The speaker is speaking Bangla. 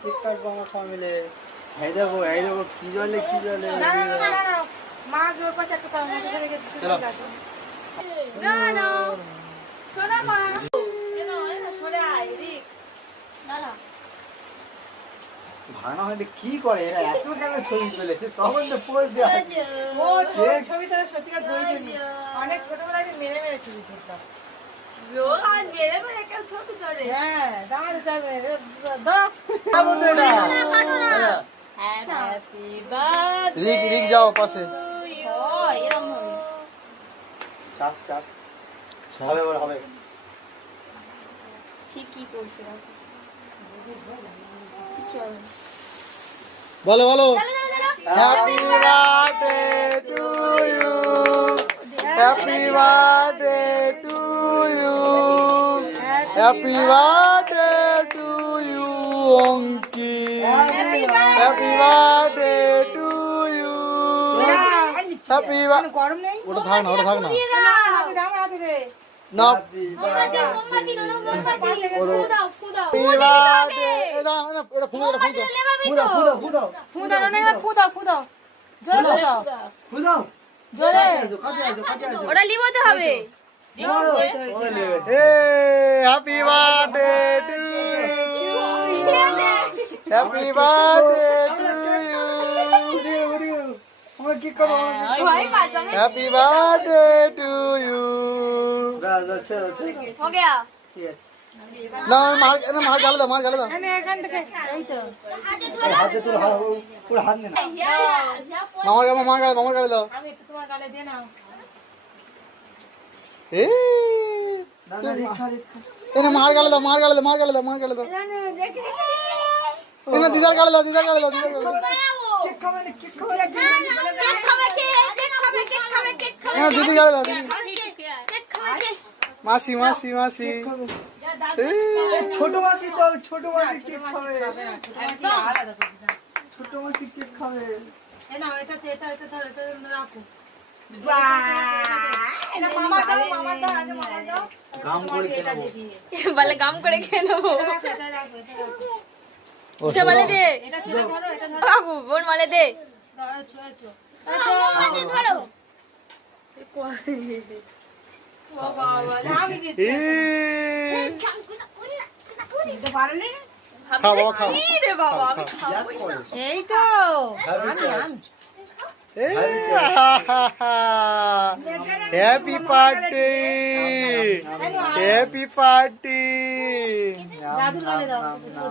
কেক কাটবো আমার সবাই মিলে। এই দেখো কি জলে না মা ওর পাশে একটা তার মধ্যে চলে গেছে না না শোনা মা কেন না সরে আয় রিক না না ভাঙা হয়তো কি করে এরা এত কেন ছবি তুলেছে তখন তো পোজ দেওয়া ও ছবি তো সত্যিকার ধরেছি অনেক ছোটবেলায় আমি মেরে ছবি তুলতাম রোজ মেরে মেরে কেউ ছবি তোলে হ্যাঁ দাঁড়া যাবে দাও বন্ধুরা হ্যাপি বার্থডে রিক যাও পাশে ও এরকম হবে চাপ হবে ঠিকই করছে চল বলো happy birthday to you happy birthday to you happy birthday to you Anki happy birthday to you happy গরম নেই ওটা থাক না হাতে দে না মোমবাতি ওরো দাও এটা ফুদাও জোরে ওটা লিবোতে হবে happy birthday to happy birthday to you আমরা কি করব হ্যাপি বার্থডে টু ইউ हो गया না মার গালে দাও এনে এখান থেকে এই তো হাতে তুলে পুরো হাত নে না মামার গালে দাও আমি একটু তোমার গালে দে নাও এনে মার গালে দাও এনে দিদার গালে দাও কেক খাবে এনে দিদি গালে দাও মাসি ছোট মাসি কেক খাবে কেক খাবে এই নাও এটা রাখো গাম করে বলে গাম করে খেয়ে নেবো এটা বলে দে এটা ধরো কাকু বোন বলে দে ধরো আমি কি খাও রে বাবা আমি খাবো এই তো হ্যাপি পার্টি দাদুর গালে দাও